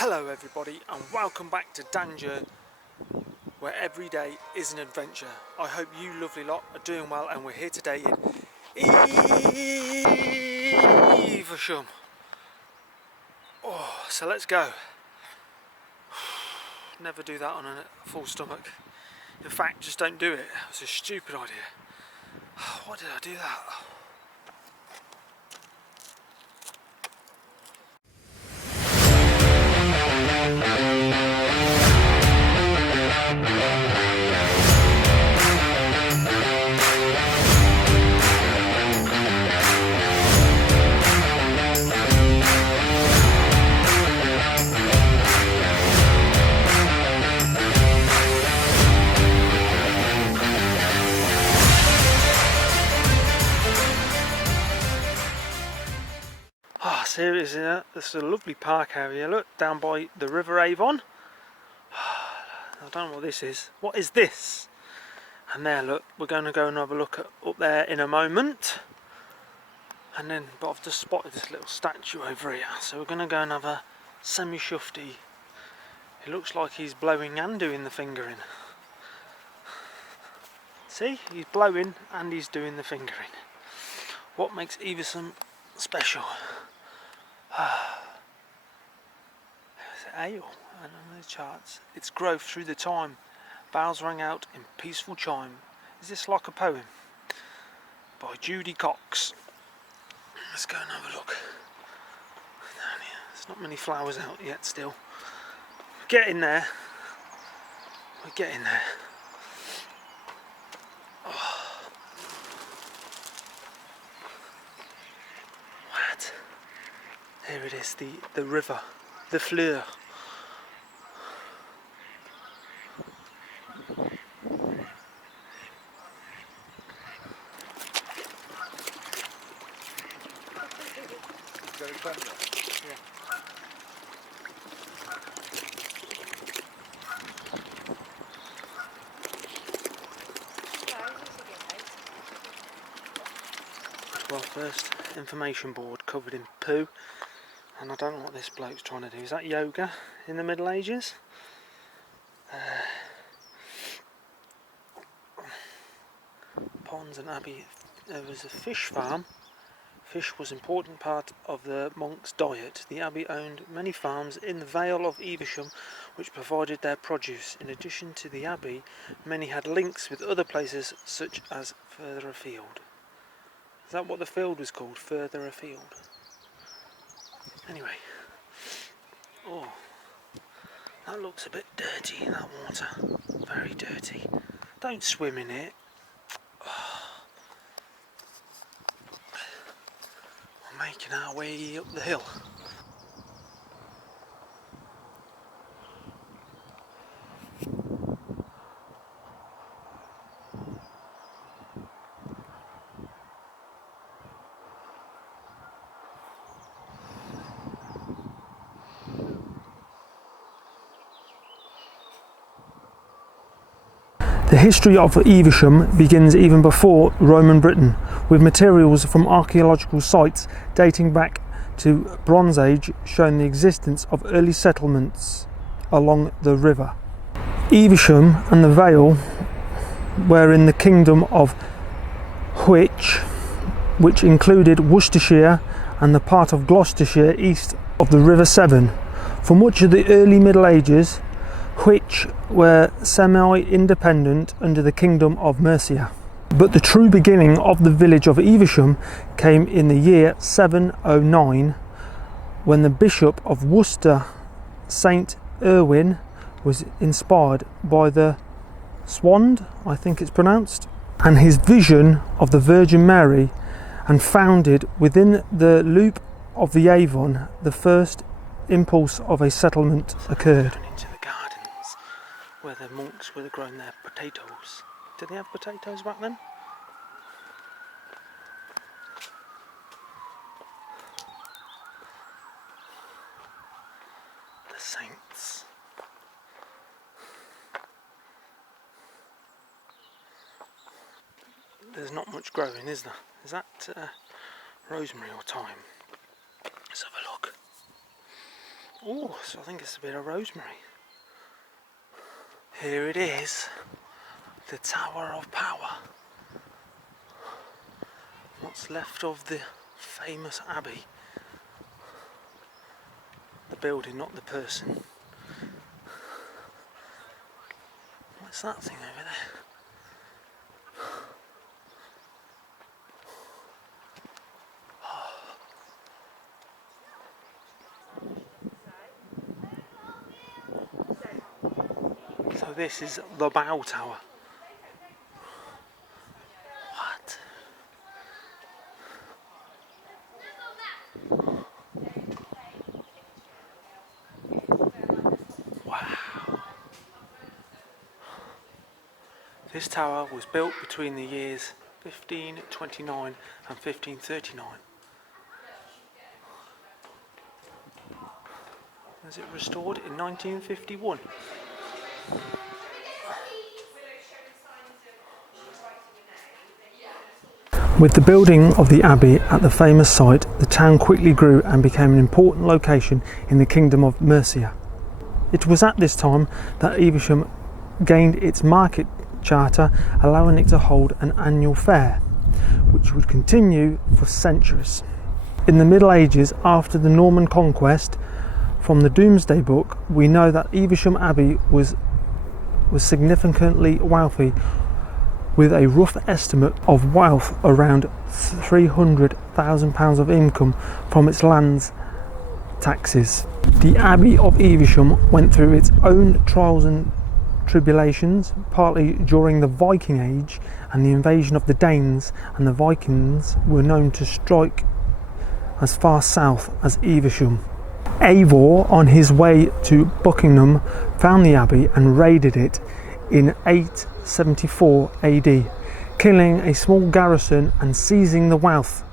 Hello everybody and welcome back to Dan-Ger, where every day is an adventure. I hope you lovely lot are doing well, and we're here today in Evesham. Oh, so let's go. Never do that on a full stomach. In fact, just don't do it. It was a stupid idea. Why did I do that? So here it is. This is a lovely park area. Look, down by the River Avon. I don't know what this is. What is this? And there, look, we're going to go and have a look up there in a moment. And then, but I've just spotted this little statue over here, so we're going to go and have a semi-shufty. It looks like he's blowing and doing the fingering. See, he's blowing and he's doing the fingering. What makes Evesham special? There's ale and on the charts. Its growth through the time. Bells rang out in peaceful chime. Is this like a poem? By Judy Cox. Let's go and have a look. Down here. There's not many flowers out yet still. We're getting there. We're getting there. Oh. What? Here it is, the river, the Fleur. Well, first information board covered in poo, and I don't know what this bloke's trying to do. Is that yoga in the Middle Ages? Ponds and abbey. There was a fish farm. Fish was an important part of the monks' diet. The abbey owned many farms in the Vale of Evesham which provided their produce. In addition to the abbey, many had links with other places such as further afield. Is that what the field was called? Further afield? Anyway. Oh, that looks a bit dirty, that water. Very dirty. Don't swim in it. We're making our way up the hill. The history of Evesham begins even before Roman Britain, with materials from archaeological sites dating back to Bronze Age showing the existence of early settlements along the river. Evesham and the Vale were in the kingdom of which included Worcestershire and the part of Gloucestershire east of the River Severn. For much of the early Middle Ages, which were semi-independent under the Kingdom of Mercia. But the true beginning of the village of Evesham came in the year 709, when the Bishop of Worcester, Saint Erwin, was inspired by the Swand, I think it's pronounced, and his vision of the Virgin Mary, and founded within the loop of the Avon the first impulse of a settlement occurred. Where the monks would have grown their potatoes. Did they have potatoes back then? The saints. There's not much growing, is there? Is that rosemary or thyme? Let's have a look. Oh, so I think it's a bit of rosemary. Here it is, the Tower of Power. What's left of the famous abbey. The building, not the person. What's that thing over there? So this is the Bow Tower. What? Wow. This tower was built between the years 1529 and 1539. Was it restored in 1951? With the building of the abbey at the famous site, the town quickly grew and became an important location in the Kingdom of Mercia. It was at this time that Evesham gained its market charter, allowing it to hold an annual fair, which would continue for centuries. In the Middle Ages, after the Norman conquest, from the Domesday Book, we know that Evesham Abbey was significantly wealthy, with a rough estimate of wealth around £300,000 of income from its lands taxes. The Abbey of Evesham went through its own trials and tribulations, partly during the Viking Age and the invasion of the Danes, and the Vikings were known to strike as far south as Evesham. Eivor, on his way to Buckingham, found the abbey and raided it in 874 AD, killing a small garrison and seizing the wealth.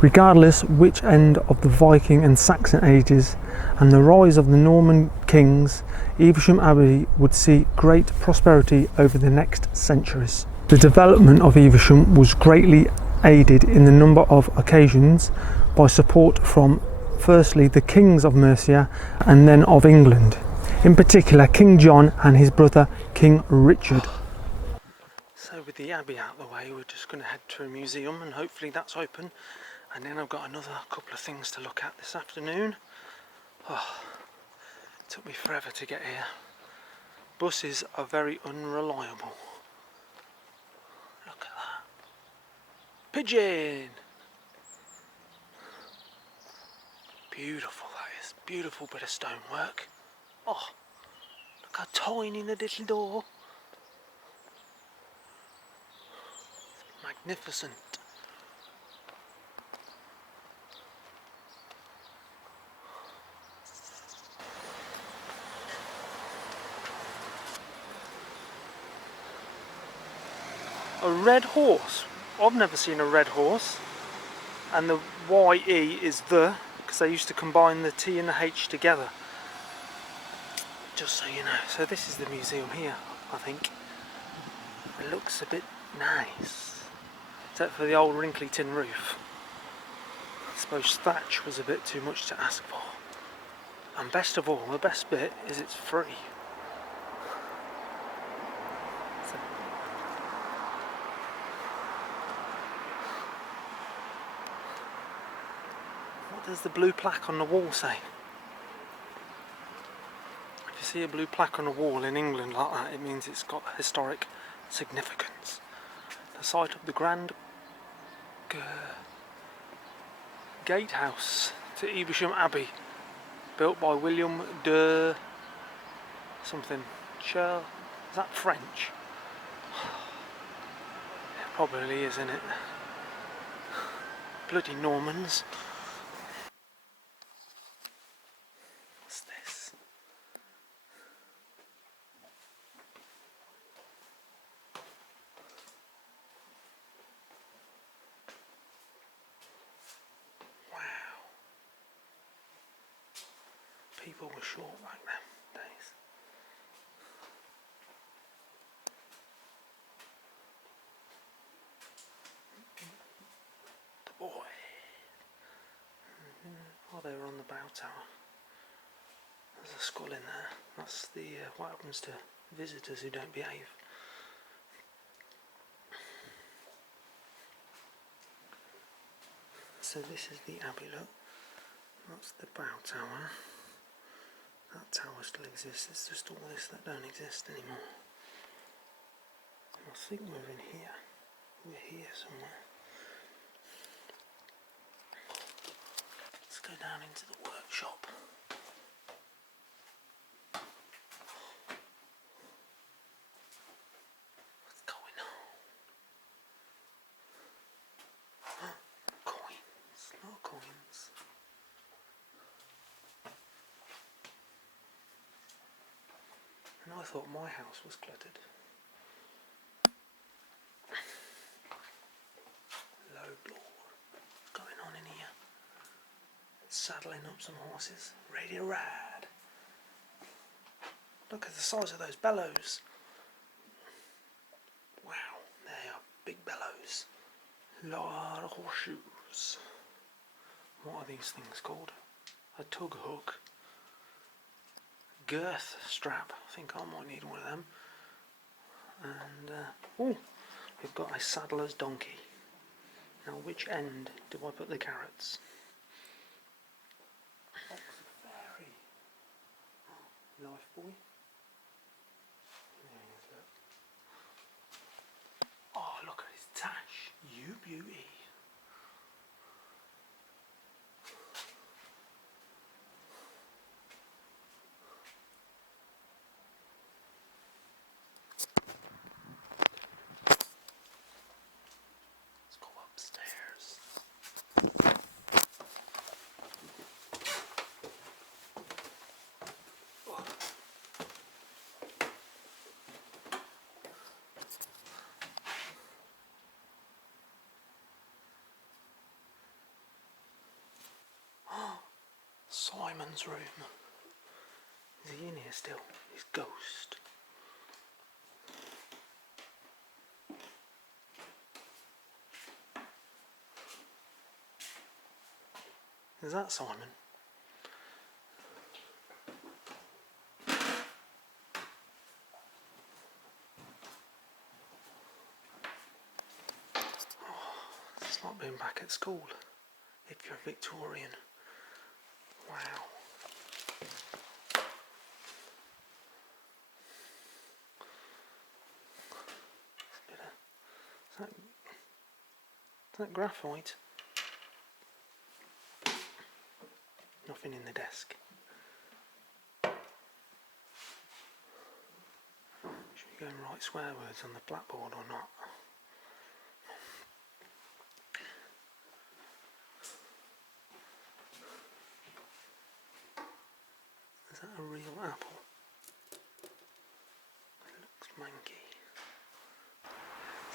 Regardless which end of the Viking and Saxon ages and the rise of the Norman kings, Evesham Abbey would see great prosperity over the next centuries. The development of Evesham was greatly aided in the number of occasions by support from firstly the kings of Mercia and then of England, in particular King John and his brother King Richard. So with the abbey out of the way, we're just going to head to a museum and hopefully that's open, and then I've got another couple of things to look at this afternoon. Oh, it took me forever to get here. Buses are very unreliable. Look at that. Pigeon! Beautiful that is, beautiful bit of stonework. Oh, look how tiny the little door. Magnificent. A red horse. I've never seen a red horse. And the YE is the, because they used to combine the T and the H together. Just so you know. So this is the museum here, I think. It looks a bit nice. Except for the old wrinkly tin roof. I suppose thatch was a bit too much to ask for. And best of all, the best bit is it's free. So, what does the blue plaque on the wall say? If you see a blue plaque on a wall in England like that, it means it's got historic significance. The site of the Grand Gatehouse to Evesham Abbey, built by William de something. Is that French? It probably is, isn't it? Bloody Normans. What's this? Wow. People were short back then days. The boy. Oh, they were on the bow tower. skull in there. That's what happens to visitors who don't behave. So this is the abbey, look. That's the bow tower. That tower still exists, it's just all this that don't exist anymore. I think we're in here. We're here somewhere. Let's go down into the workshop. What's going on? Coins, no coins. And I thought my house was cluttered. Low blow. What's going on in here? Saddling up some horses, ready to ride. Look at the size of those bellows. Wow, they are big bellows. Lot of horseshoes. What are these things called? A tug hook. Girth strap. I think I might need one of them. And oh, we've got a saddler's donkey. Now, which end do I put the carrots? Fairy. Life boy. There he is, look. Oh, look at his tash. You beauty. Let's go upstairs. Simon's room. Is he in here still? His ghost. Is that Simon? Oh, it's like being back at school if you're Victorian. Wow. Is that graphite? Nothing in the desk. Should we go and write swear words on the blackboard or not? Is that a real apple? It looks manky.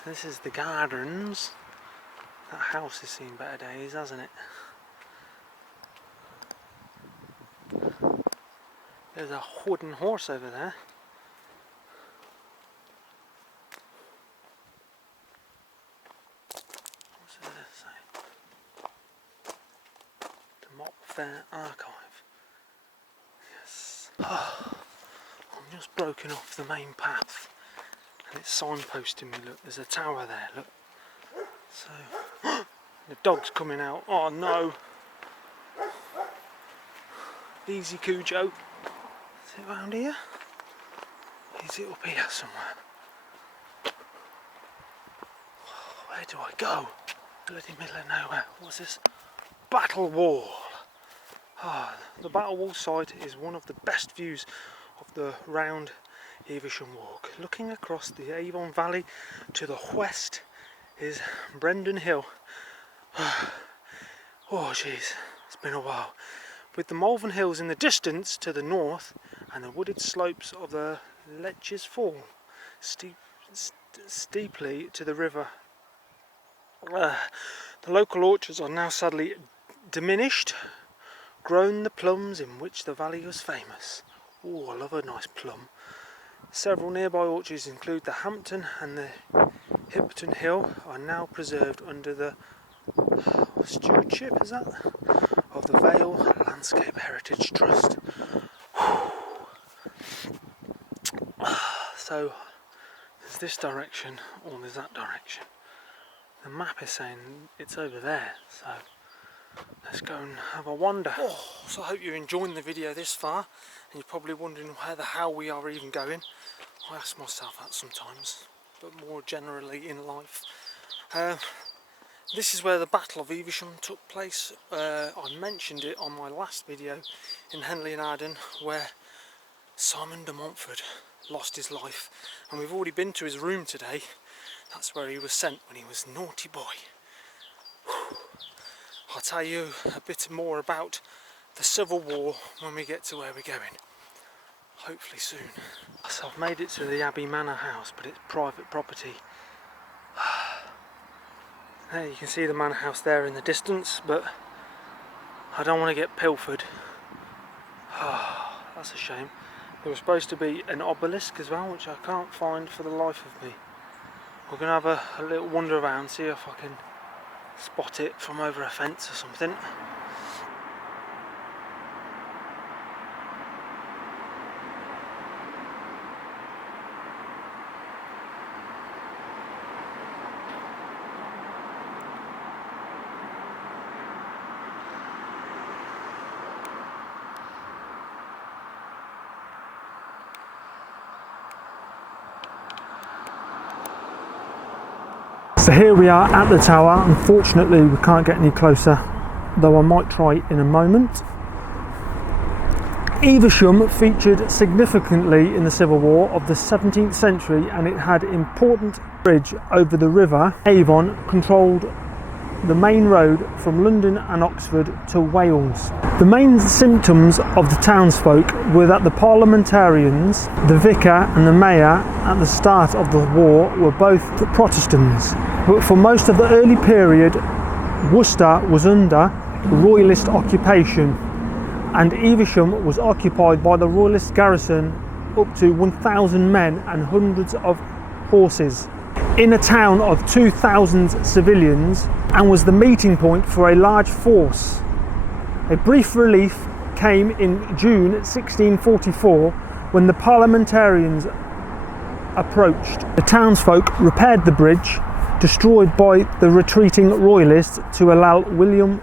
So this is the gardens. That house has seen better days, hasn't it? There's a wooden horse over there. What's it say? The Montfort Archive. Yes. Oh, I'm just broken off the main path and it's signposting me. Look, there's a tower there, look. So, the dog's coming out. Oh no! Easy Cujo. Is it around here? Is it up here somewhere? Where do I go? Bloody middle of nowhere. What's this? Battle Wall. Oh, the Battle Wall site is one of the best views of the round Evesham walk. Looking across the Avon Valley to the west is Brendan Hill. Oh jeez, it's been a while. With the Malvern Hills in the distance to the north and the wooded slopes of the Letches Fall steeply to the river. The local orchards are now sadly diminished, grown the plums in which the valley was famous. Oh, I love a nice plum. Several nearby orchards include the Hampton and the Hipton Hill are now preserved under the stewardship, is that? Of the Vale Landscape Heritage Trust. So there's this direction or there's that direction. The map is saying it's over there, so let's go and have a wander. So I hope you're enjoying the video this far, and you're probably wondering where the hell we are even going. I ask myself that sometimes, but more generally in life. This is where the Battle of Evesham took place. I mentioned it on my last video in Henley and Arden, where Simon de Montfort lost his life, and we've already been to his room today. That's where he was sent when he was a naughty boy. I'll tell you a bit more about the Civil War when we get to where we're going. Hopefully soon. So I've made it to the Abbey Manor house, but it's private property. There you can see the manor house there in the distance, but I don't want to get pilfered. That's a shame. There was supposed to be an obelisk as well, which I can't find for the life of me. We're going to have a little wander around, see if I can spot it from over a fence or something. So here we are at the tower. Unfortunately we can't get any closer, though I might try in a moment. Evesham featured significantly in the Civil War of the 17th century, and it had important bridge over the river Avon, controlled the main road from London and Oxford to Wales. The main symptoms of the townsfolk were that the parliamentarians, the vicar and the mayor at the start of the war were both Protestants. But for most of the early period, Worcester was under Royalist occupation, and Evesham was occupied by the Royalist garrison, up to 1,000 men and hundreds of horses, in a town of 2,000 civilians, and was the meeting point for a large force. A brief relief came in June 1644 when the parliamentarians approached. The townsfolk repaired the bridge, destroyed by the retreating royalists, to allow William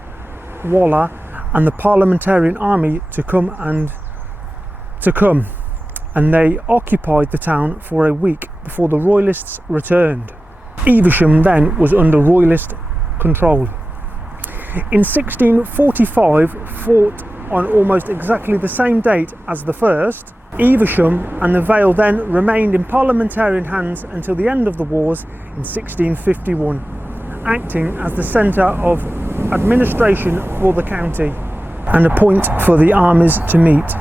Waller and the parliamentarian army to come, and they occupied the town for a week before the royalists returned. Evesham then was under royalist control. In 1645, fought on almost exactly the same date as the first, Evesham and the Vale then remained in parliamentarian hands until the end of the wars in 1651, acting as the centre of administration for the county and a point for the armies to meet.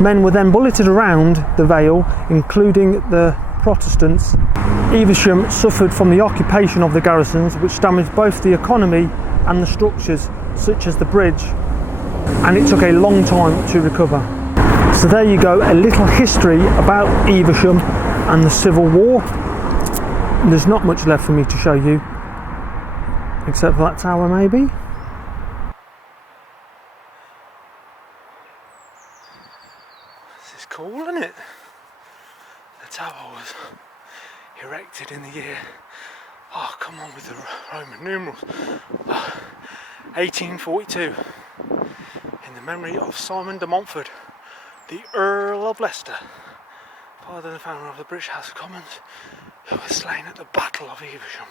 Men were then bulleted around the Vale, including the Protestants. Evesham suffered from the occupation of the garrisons, which damaged both the economy and the structures, such as the bridge, and it took a long time to recover. So there you go, a little history about Evesham and the Civil War. There's not much left for me to show you, except for that tower maybe. This is cool, isn't it? The tower was erected in the year, oh come on with the Roman numerals, 1842, in the memory of Simon de Montfort, the Earl of Leicester, father and founder of the British House of Commons, who was slain at the Battle of Evesham.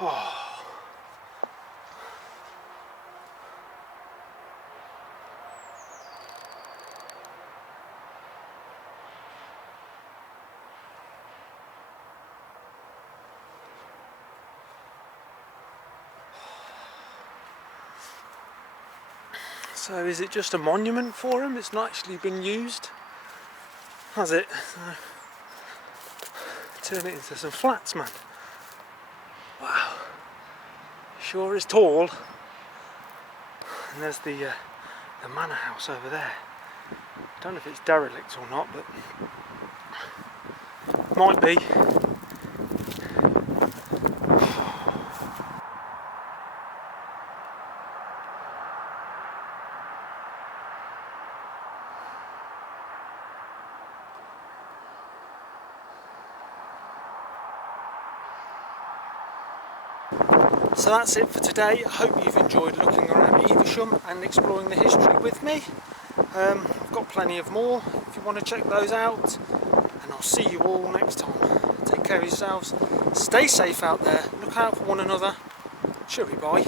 Oh. So is it just a monument for him? It's not actually been used, has it? Turn it into some flats, man. Wow, sure is tall. And there's the manor house over there. I don't know if it's derelict or not, but might be. So that's it for today. I hope you've enjoyed looking around Evesham and exploring the history with me. I've got plenty of more if you want to check those out, and I'll see you all next time. Take care of yourselves, stay safe out there, look out for one another. Cheery bye.